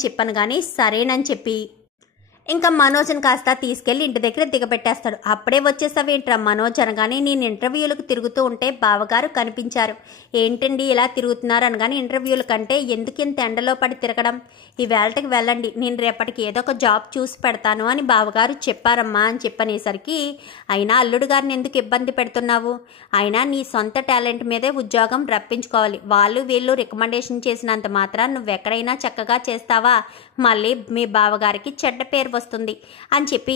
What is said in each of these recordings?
చెప్పాను కానీ సరేనని చెప్పి ఇంకా మనోజ్ని కాస్త తీసుకెళ్లి ఇంటి దగ్గర దిగబెట్టేస్తాడు. అప్పుడే వచ్చేసావేంట్రా మనోజ్ అనగానే నేను ఇంటర్వ్యూలకు తిరుగుతూ ఉంటే బావగారు కనిపించారు. ఏంటండి ఇలా తిరుగుతున్నారు అనగానే ఇంటర్వ్యూల కంటే ఎందుకు ఇంత ఎండలో పడి తిరగడం, ఈ వేళకి వెళ్ళండి, నేను రేపటికి ఏదో ఒక జాబ్ చూసి పెడతాను అని బావగారు చెప్పారమ్మా అని చెప్పనేసరికి అయినా అల్లుడు గారిని ఎందుకు ఇబ్బంది పెడుతున్నావు, అయినా నీ సొంత టాలెంట్ మీదే ఉద్యోగం రప్పించుకోవాలి, వాళ్ళు వీళ్ళు రికమెండేషన్ చేసినంత మాత్రం నువ్వెక్కడైనా చక్కగా చేస్తావా, మళ్ళీ మీ బావగారికి చెడ్డ పేరు వస్తుంది అని చెప్పి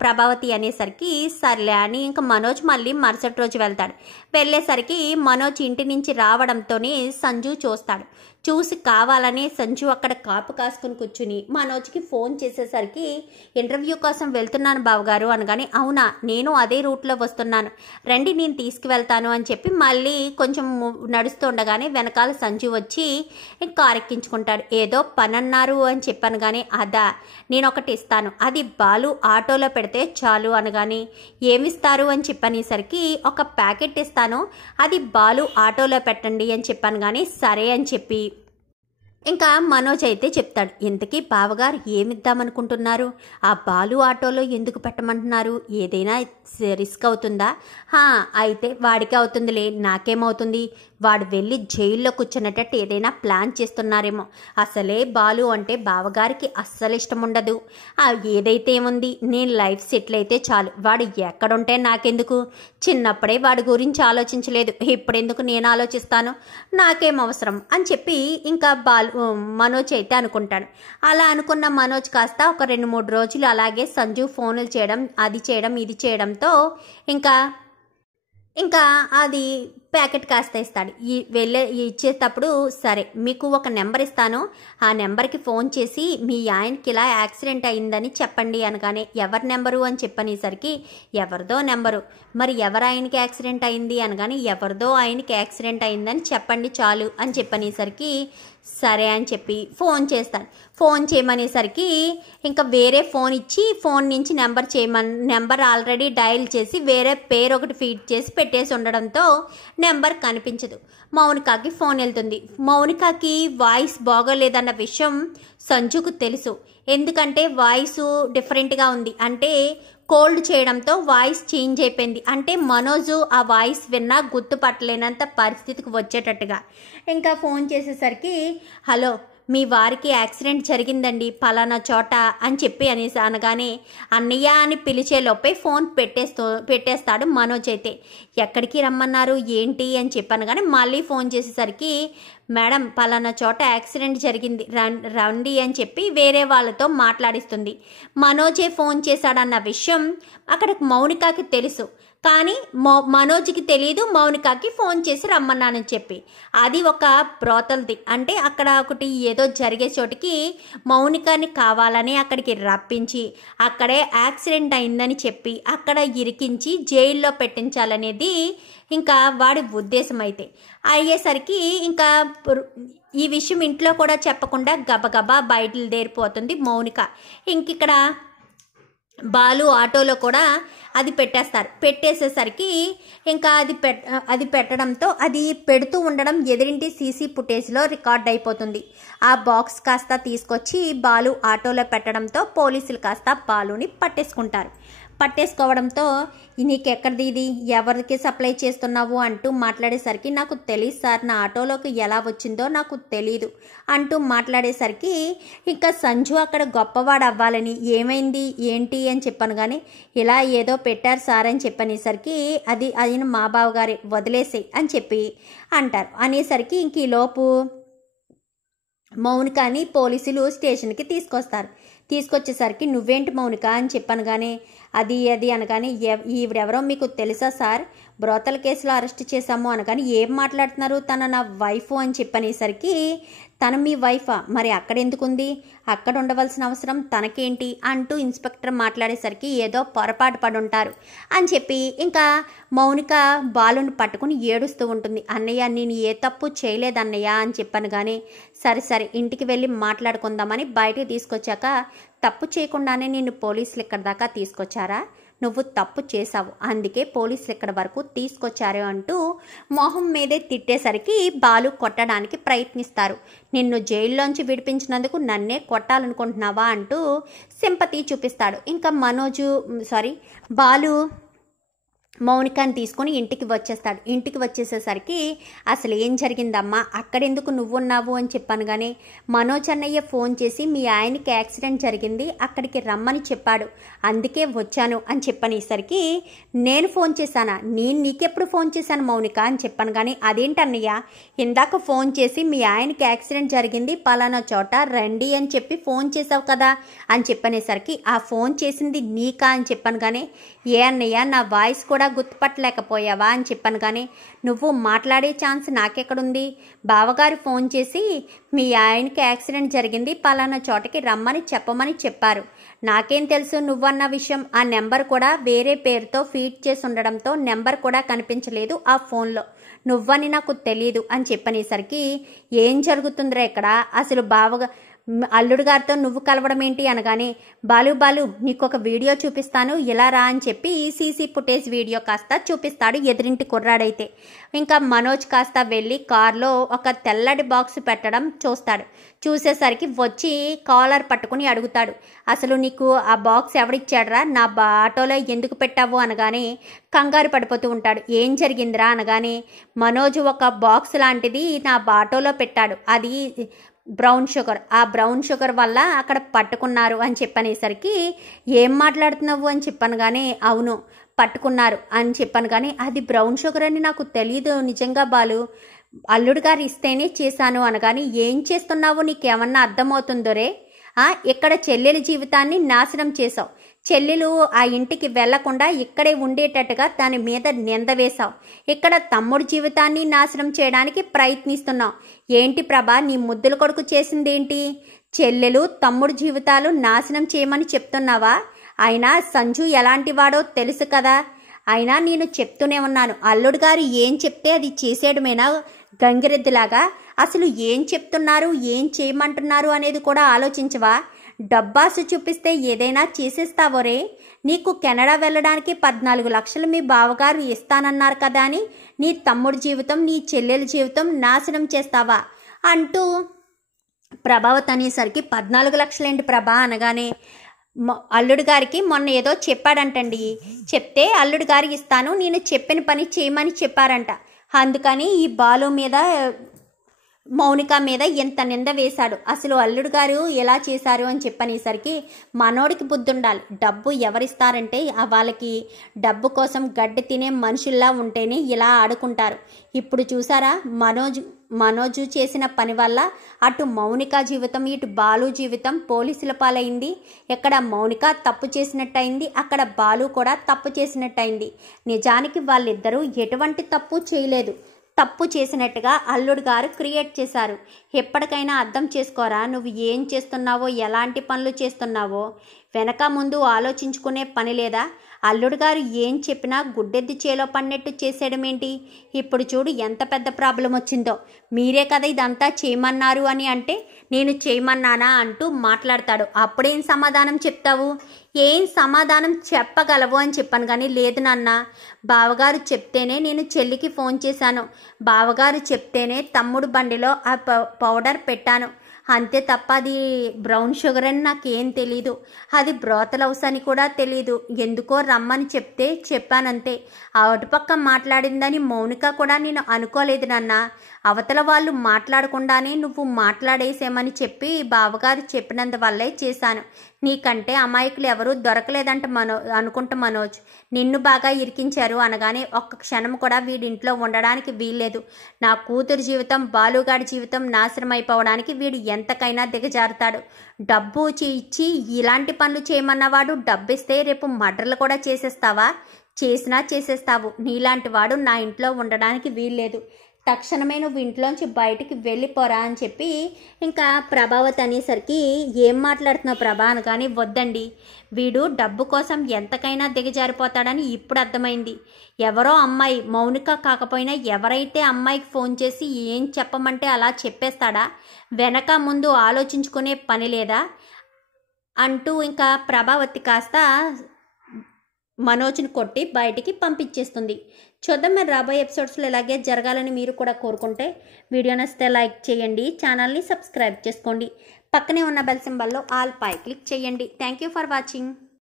ప్రభావతి అనేసరికి సర్లే అని ఇంకా మనోజ్ మళ్ళీ మరుసటి రోజు వెళ్తాడు. వెళ్ళేసరికి మనోజ్ ఇంటి నుంచి రావడంతోనే సంజు చూస్తాడు. చూసి కావాలనే సంజు అక్కడ కాపు కాసుకుని కూర్చుని మనోజ్కి ఫోన్ చేసేసరికి ఇంటర్వ్యూ కోసం వెళ్తున్నాను బావగారు అనగానే అవునా నేను అదే రూట్లో వస్తున్నాను రండి నేను తీసుకువెళ్తాను అని చెప్పి మళ్ళీ కొంచెం నడుస్తుండగానే వెనకాల సంజు వచ్చి కారు ఎక్కించుకుంటాడు. ఏదో పని అన్నారు అని చెప్పాను కానీ అదా నేను ఒకటి ఇస్తాను, అది బాలు ఆటోలో పెడితే చాలు అనగానే ఏమిస్తారు అని చెప్పనేసరికి ఒక ప్యాకెట్ ఇస్తాను, అది బాలు ఆటోలో పెట్టండి అని చెప్పాను కానీ సరే అని చెప్పి ఇంకా మనోజ్ అయితే చెప్తాడు. ఇంతకీ బావగారు ఏమిద్దామనుకుంటున్నారు, ఆ బాలు ఆటోలో ఎందుకు పెట్టమంటున్నారు, ఏదైనా రిస్క్ అవుతుందా, అయితే వాడికి అవుతుందిలే నాకేమవుతుంది, వాడు వెళ్ళి జైల్లో కూర్చున్నట్టు ఏదైనా ప్లాన్ చేస్తున్నారేమో, అసలే బాలు అంటే బావగారికి అస్సలు ఇష్టం ఉండదు, ఏదైతే ఏముంది నేను లైఫ్ సెటిల్ అయితే చాలు, వాడు ఎక్కడుంటే నాకెందుకు, చిన్నప్పుడే వాడి గురించి ఆలోచించలేదు, ఇప్పుడెందుకు నేను ఆలోచిస్తాను, నాకేం అవసరం అని చెప్పి ఇంకా మనోజ్ అయితే అనుకుంటాడు. అలా అనుకున్న మనోజ్ కాస్త ఒక 2-3 రోజులు అలాగే సంజు ఫోన్లు చేయడం అది చేయడం ఇది చేయడంతో ఇంకా అది ప్యాకెట్ కాస్త ఇస్తాడు. ఇచ్చేటప్పుడు సరే మీకు ఒక నెంబర్ ఇస్తాను, ఆ నెంబర్కి ఫోన్ చేసి మీ ఆయనకి ఇలా యాక్సిడెంట్ అయిందని చెప్పండి అనగానే ఎవరి నెంబరు అని చెప్పనేసరికి ఎవరిదో నెంబరు, మరి ఎవరు ఆయనకి యాక్సిడెంట్ అయింది అనగానే ఎవరిదో ఆయనకి యాక్సిడెంట్ అయిందని చెప్పండి చాలు అని చెప్పనేసరికి సరే అని చెప్పి ఫోన్ చేస్తాను. ఫోన్ చేయమనేసరికి ఇంకా వేరే ఫోన్ ఇచ్చి ఫోన్ నుంచి నెంబర్ ఆల్రెడీ డయల్ చేసి వేరే పేరు ఒకటి ఫీడ్ చేసి పెట్టేసి ఉండడంతో నెంబర్ కనిపించదు. మౌనికాకి ఫోన్ వెళ్తుంది. మౌనికాకి వాయిస్ బాగోలేదన్న విషయం సంజుకు తెలుసు, ఎందుకంటే వాయిస్ డిఫరెంట్గా ఉంది, అంటే కోల్డ్ చేయడంతో వాయిస్ చేంజ్ అయిపోయింది, అంటే మనోజు ఆ వాయిస్ విన్నా గుర్తుపట్టలేనంత పరిస్థితికి వచ్చేటట్టుగా. ఇంకా ఫోన్ చేసేసరికి హలో మీ వారికి యాక్సిడెంట్ జరిగిందండి పలానా చోట అని చెప్పి అనగానే అన్నయ్య అని పిలిచే లోపే ఫోన్ పెట్టేస్తాడు మనోజ్. అయితే ఎక్కడికి రమ్మన్నారు ఏంటి అని చెప్పాను కానీ మళ్ళీ ఫోన్ చేసేసరికి మేడం పలానా చోట యాక్సిడెంట్ జరిగింది రండి అని చెప్పి వేరే వాళ్ళతో మాట్లాడిస్తుంది. మనోజే ఫోన్ చేశాడన్న విషయం అక్కడ మౌనికాకి తెలుసు, కానీ మనోజ్కి తెలియదు మౌనికాకి ఫోన్ చేసి రమ్మన్నానని చెప్పి. అది ఒక బ్రోతల్ది, అంటే అక్కడ ఒకటి ఏదో జరిగే చోటికి మౌనికాని కావాలని అక్కడికి రప్పించి అక్కడే యాక్సిడెంట్ అయిందని చెప్పి అక్కడ ఇరికించి జైల్లో పెట్టించాలనేది ఇంకా వాడి ఉద్దేశం. అయితే అయ్యేసరికి ఇంకా ఈ విషయం ఇంట్లో కూడా చెప్పకుండా గబగబా బయలుదేరిపోతుంది మౌనిక. ఇక్కడ బాలు ఆటోలో కూడా అది పెట్టేస్తారు. పెట్టేసేసరికి ఇంకా అది పెట్టడంతో అది పెడుతూ ఉండడం ఎదురింటి సీసీ ఫుటేజ్లో రికార్డ్ అయిపోతుంది. ఆ బాక్స్ కాస్త తీసుకొచ్చి బాలు ఆటోలో పెట్టడంతో పోలీసులు కాస్త బాలుని పట్టేసుకోవడంతో నీకెక్కడిది ఇది, ఎవరికి సప్లై చేస్తున్నావు అంటూ మాట్లాడేసరికి నాకు తెలియదు సార్, నా ఆటోలోకి ఎలా వచ్చిందో నాకు తెలీదు అంటూ మాట్లాడేసరికి ఇంకా సంజు అక్కడ గొప్పవాడు అవ్వాలని ఏమైంది ఏంటి అని చెప్పాను కానీ ఇలా ఏదో పెట్టారు సార్ అని చెప్పనేసరికి అది ఆయన మా బావగారే వదిలేసేయి అని చెప్పి అంటారు. అనేసరికి ఇంక ఈలోపు మౌనికాని పోలీసులు స్టేషన్కి తీసుకొచ్చేసరికి నువ్వేంటి మౌనిక అని చెప్పాను కానీ అది అనగానే ఈవిడెవరో మీకు తెలుసా సార్, బ్రోతల కేసులో అరెస్ట్ చేశాము అనగానే ఏం మాట్లాడుతున్నారు, తన నా వైఫ్ అని చెప్పనేసరికి తను మీ వైఫా, మరి అక్కడ ఎందుకుంది, అక్కడ ఉండవలసిన అవసరం తనకేంటి అంటూ ఇన్స్పెక్టర్ మాట్లాడేసరికి ఏదో పొరపాటు పడుంటారు అని చెప్పి ఇంకా మౌనిక బాలుని పట్టుకుని ఏడుస్తూ ఉంటుంది. అన్నయ్య నేను ఏ తప్పు చేయలేదన్నయ్య అని చెప్పాను కానీ సరే ఇంటికి వెళ్ళి మాట్లాడుకుందామని బయటకు తీసుకొచ్చాక తప్పు చేయకుండానే నిన్ను పోలీసులు ఇక్కడ దాకా తీసుకొచ్చారా? నువ్వు తప్పు చేశావు, అందుకే పోలీసులు ఇక్కడ వరకు తీసుకొచ్చారు అంటూ మొహం మీదే తిట్టేసరికి బాలు కొట్టడానికి ప్రయత్నిస్తారు. నిన్ను జైల్లోంచి విడిపించినందుకు నన్నే కొట్టాలనుకుంటున్నావా అంటూ సింపతి చూపిస్తాడు. ఇంకా బాలు మౌనికాని తీసుకొని ఇంటికి వచ్చేస్తాడు. ఇంటికి వచ్చేసేసరికి అసలు ఏం జరిగిందమ్మా, అక్కడెందుకు నువ్వున్నావు అని చెప్పాను. కానీ మనోజ్ అన్నయ్య ఫోన్ చేసి మీ ఆయనకి యాక్సిడెంట్ జరిగింది, అక్కడికి రమ్మని చెప్పాడు, అందుకే వచ్చాను అని చెప్పనేసరికి నేను ఫోన్ చేశానా? నేను నీకెప్పుడు ఫోన్ చేశాను మౌనిక అని చెప్పాను. కానీ అదేంటన్నయ్య, ఇందాక ఫోన్ చేసి మీ ఆయనకి యాక్సిడెంట్ జరిగింది పలానా చోట రండి అని చెప్పి ఫోన్ చేసావు కదా అని చెప్పనేసరికి ఆ ఫోన్ చేసింది నీకా అని చెప్పాను. కానీ ఏ అన్నయ్య, నా వాయిస్ కూడా గుర్తుపట్టలేకపోయావా అని చెప్పాను. కానీ నువ్వు మాట్లాడే ఛాన్స్ నాకెక్కడుంది? బావగారు ఫోన్ చేసి మీ ఆయనకి యాక్సిడెంట్ జరిగింది పలానా చోటకి రమ్మని చెప్పమని చెప్పారు, నాకేం తెలుసు నువ్వన్న విషయం? ఆ నెంబర్ కూడా వేరే పేరుతో ఫీడ్ చేసి ఉండడంతో నెంబర్ కూడా కనిపించలేదు ఆ ఫోన్లో, నువ్వని నాకు తెలియదు అని చెప్పనేసరికి ఏం జరుగుతుందిరా ఇక్కడ, అసలు అల్లుడు గారితో నువ్వు కలవడం ఏంటి అనగానే బాలు నీకు ఒక వీడియో చూపిస్తాను ఇలా రా అని చెప్పి సీసీ ఫుటేజ్ వీడియో కాస్త చూపిస్తాడు ఎదురింటి కుర్రాడైతే. ఇంకా మనోజ్ కాస్త వెళ్ళి కార్లో ఒక తెల్లటి బాక్స్ పెట్టడం చూస్తాడు. చూసేసరికి వచ్చి కాలర్ పట్టుకుని అడుగుతాడు, అసలు నీకు ఆ బాక్స్ ఎవడిచ్చాడరా, నా ఆటోలో ఎందుకు పెట్టావు అనగానే కంగారు పడిపోతూ ఉంటాడు. ఏం జరిగిందిరా అనగానే మనోజ్ ఒక బాక్స్ లాంటిది నా ఆటోలో పెట్టాడు, అది బ్రౌన్ షుగర్, ఆ బ్రౌన్ షుగర్ వల్ల అక్కడ పట్టుకున్నారు అని చెప్పనేసరికి ఏం మాట్లాడుతున్నావు అని చెప్పాను. కానీ అవును పట్టుకున్నారు అని చెప్పాను. కానీ అది బ్రౌన్ షుగర్ అని నాకు తెలీదు నిజంగా బాలు, అల్లుడు గారు ఇస్తేనే చేశాను అనగాని ఏం చేస్తున్నావు, నీకేమన్నా అర్థమవుతుందో రే? ఇక్కడ చెల్లెలి జీవితాన్ని నాశనం చేసావు, చెల్లెలు ఆ ఇంటికి వెళ్లకుండా ఇక్కడే ఉండేటట్టుగా దాని మీద నింద వేశావు, ఇక్కడ తమ్ముడి జీవితాన్ని నాశనం చేయడానికి ప్రయత్నిస్తున్నావు. ఏంటి ప్రభా నీ ముద్దుల కొడుకు చేసిందేంటి? చెల్లెలు తమ్ముడి జీవితాలు నాశనం చేయమని చెప్తున్నావా? అయినా సంజు ఎలాంటి వాడో తెలుసు కదా, అయినా నేను చెప్తూనే ఉన్నాను, అల్లుడు గారు ఏం చెప్తే అది చేసేయడమేనా గంగిరెద్దులాగా? అసలు ఏం చెప్తున్నారు, ఏం చేయమంటున్నారు అనేది కూడా ఆలోచించవా? డబ్బాసు చూపిస్తే ఏదైనా చేసేస్తావోరే? నీకు కెనడా వెళ్ళడానికి 14 లక్షలు మీ బావగారు ఇస్తానన్నారు కదా అని నీ తమ్ముడి జీవితం నీ చెల్లెల జీవితం నాశనం చేస్తావా అంటూ ప్రభావత్ అనేసరికి 14 లక్షలేంటి ప్రభా అనగానే అల్లుడు గారికి మొన్న ఏదో చెప్పాడంటండి, చెప్తే అల్లుడు గారికి ఇస్తాను, నేను చెప్పిన పని చేయమని చెప్పారంట, అందుకని ఈ బాలు మీద మౌనిక మీద ఎంత నింద వేశాడు. అసలు అల్లుడు గారు ఎలా చేశారు అని చెప్పనేసరికి మనోడికి బుద్ధి ఉండాలి, డబ్బు ఎవరిస్తారంటే వాళ్ళకి డబ్బు కోసం గడ్డి తినే మనుషుల్లా ఉంటేనే ఇలా ఆడుకుంటారు. ఇప్పుడు చూసారా మనోజు చేసిన పని వల్ల అటు మౌనిక జీవితం ఇటు బాలు జీవితం పోలీసుల పాలైంది. ఇక్కడ మౌనిక తప్పు చేసినట్టయింది, అక్కడ బాలు కూడా తప్పు చేసినట్టయింది. నిజానికి వాళ్ళిద్దరూ ఎటువంటి తప్పు చేయలేదు, తప్పు చేసినట్టుగా అల్లుడు గారు క్రియేట్ చేశారు. ఎప్పటికైనా అర్థం చేసుకోరా, నువ్వు ఏం చేస్తున్నావో ఎలాంటి పనులు చేస్తున్నావో వెనక ముందు ఆలోచించుకునే పని లేదా? అల్లుడు గారు ఏం చెప్పినా గుడ్డెద్ది చేలో పడినట్టు చేసేయడం ఏంటి? ఇప్పుడు చూడు ఎంత పెద్ద ప్రాబ్లం వచ్చిందో, మీరే కదా ఇదంతా చేయమన్నారు అని అంటే నేను చేయమన్నానా అంటూ మాట్లాడతాడు. అప్పుడేం సమాధానం చెప్తావు, ఏం సమాధానం చెప్పగలవు అని చెప్పాను. కానీ లేదు నాన్న, బావగారు చెప్తేనే నేను చెల్లికి ఫోన్ చేశాను, బావగారు చెప్తేనే తమ్ముడు బండిలో ఆ పౌడర్ పెట్టాను, అంతే తప్ప అది బ్రౌన్ షుగర్ అని నాకేం తెలీదు, అది బ్రోతల్ హౌస్ అని కూడా తెలీదు, ఎందుకో రమ్మని చెప్తే చెప్పానంతే, అటుపక్క మాట్లాడిందని మౌనిక కూడా నేను అనుకోలేదు నాన్న, అవతల వాళ్ళు మాట్లాడకుండానే నువ్వు మాట్లాడేసేమని చెప్పి బావగారు చెప్పినందువల్లే చేశాను, నీకంటే అమాయకులు ఎవరూ దొరకలేదంట అనుకుంటా మనోజ్, నిన్ను బాగా ఇరికించారు అనగానే ఒక్క క్షణం కూడా వీడింట్లో ఉండడానికి వీల్లేదు, నా కూతురు జీవితం బాలుగాడి జీవితం నాశనం అయిపోవడానికి వీడు ఎంతకైనా దిగజారుతాడు, డబ్బు ఇచ్చి ఇలాంటి పనులు చేయమన్నవాడు డబ్బిస్తే రేపు మర్డర్లు కూడా చేసేస్తావా? చేసినా చేసేస్తావు, నీలాంటి వాడు నా ఇంట్లో ఉండడానికి వీల్లేదు, తక్షణమే నువ్వు ఇంట్లోంచి బయటికి వెళ్ళిపోరా అని చెప్పి ఇంకా ప్రభావత్ అనేసరికి ఏం మాట్లాడుతున్నావు ప్రభా అనగానే వద్దండి, వీడు డబ్బు కోసం ఎంతకైనా దిగజారిపోతాడని ఇప్పుడు అర్థమైంది, ఎవరో అమ్మాయి మౌనిక కాకపోయినా ఎవరైతే అమ్మాయికి ఫోన్ చేసి ఏం చెప్పమంటే అలా చెప్పేస్తాడా? వెనక ముందు ఆలోచించుకునే పని లేదా? అంటూ ఇంకా ప్రభావతి కాస్త మనోజ్ని కొట్టి బయటికి పంపించేస్తుంది. చూద్దాం మరి రాబోయే ఎపిసోడ్స్లో ఇలాగే జరగాలని మీరు కూడా కోరుకుంటే వీడియో నచ్చితే లైక్ చేయండి, ఛానల్ని సబ్స్క్రైబ్ చేసుకోండి, పక్కనే ఉన్న బెల్ సింబల్లో ఆల్ పై క్లిక్ చేయండి. Thank you for watching.